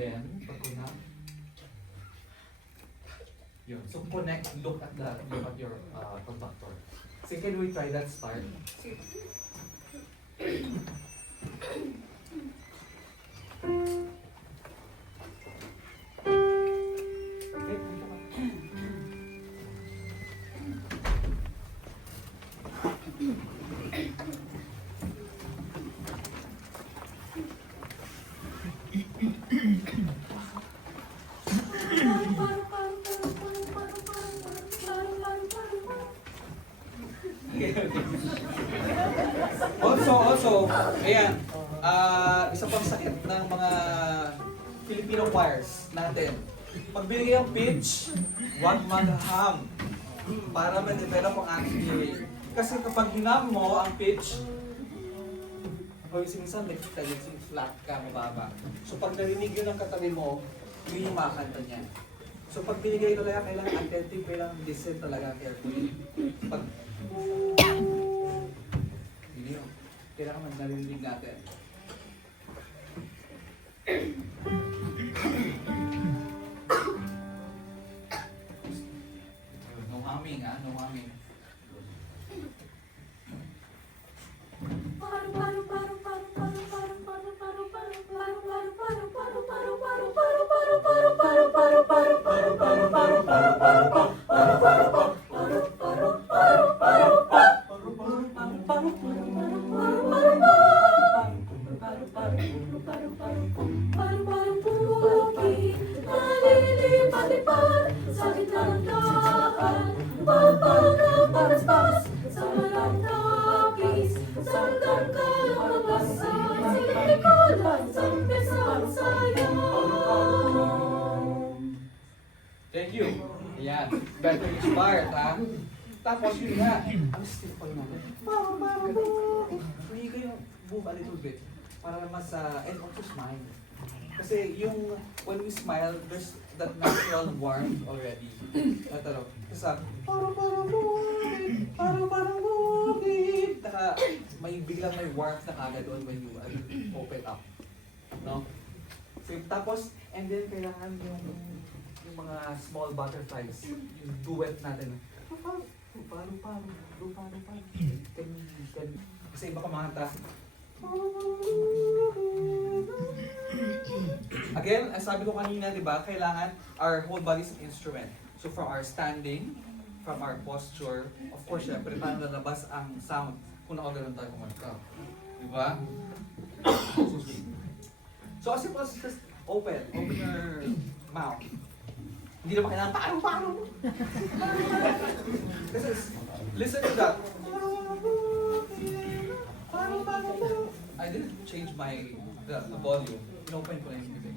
then, pag kunam, yun. So connect, look at your conductor. So can we try that start? Also, ayan, isa pang sakit ng mga Filipino choirs natin. Pag binigay ang pitch, huwag mag-hum para ma-develop ang ating hearing. Kasi kapag hinam mo ang pitch, o minsan flat ka, mababa. So pag narinig yun ang katabi mo, yun yung makakanta niya. So pag binigay talaga, kailangan attentive, kailangan listen talaga carefully. Pag kailangan narinig natin. No humming, no humming. Thank you. Ayan. Better inspired, ha? Tapos yun nga. Ang stiff pa naman. Hindi kayo move a little bit. Para mas, and also smile. Kasi yung, when we smile, there's that natural warmth already. Natalo. Kasi, bukid. May biglang may warmth na kagad doon when you open up. No? So, tapos, and then kailangan yung mga small butterflies, yung duet natin. Kasi iba kumanta. Again, sabi ko kanina, di ba, kailangan our whole body is an instrument. So from our standing, from our posture, of course, syempre, paano lalabas ang sound kung nakaganon tayo kumanta. Di ba? So as simple as just open your mouth. Hindi naman kailangan parang. Kasi, listen to that. I didn't change the volume. Inopen ko na yung music.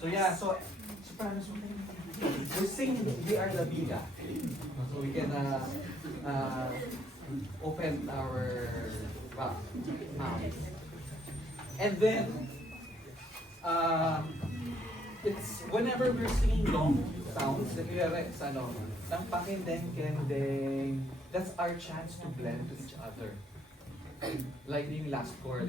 So yeah, so we sing We Are La Vida. So we can open our mouth. And then, it's whenever we're singing long sounds, ng pakindeng-kendeng, that's our chance to blend to each other. Like yung last chord.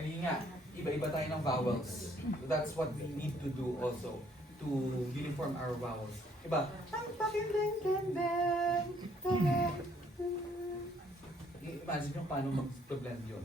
Ayun nga, iba-iba tayo ng vowels. So that's what we need to do also to uniform our vowels. Iba, ang pakindeng-kendeng. Imagine nyo paano mag-blend yun.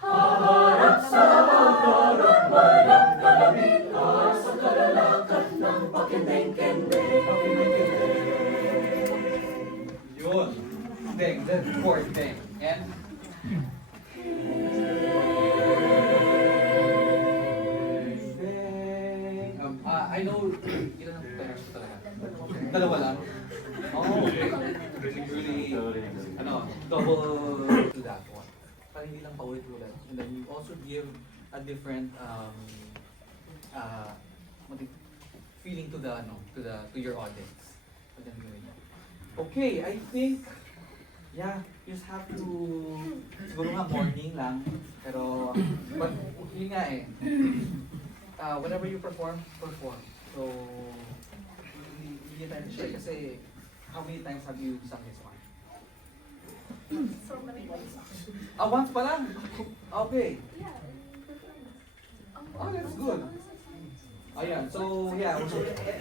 Haharap sa harap, malak, malamig, sa kalalakat ng pakindeng-kendeng. the chord thing. And I know, ilan ang pairs ko talaga? Dalawa lang? Oh, okay. Really, double to that one. Para hindi lang paulit-ulit. And then you also give a different feeling to the to your audience. Okay, I think you just have to siguro nga morning lang pero but yun nga eh. Whenever you perform. So hindi tayo share kasi how many times have you sung this one? So many ways. Once pa lang? Okay. Yeah. Oh, that's good. Ayan, so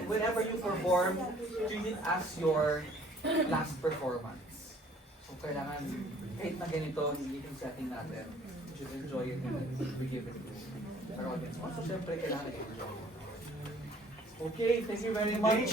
whenever you perform, treat it as your last performance. So kailangan, kahit na ganito, yung setting natin, you should enjoy it and we give it to our audience. Also, syempre, kailangan i-enjoy. Okay, thank you very much.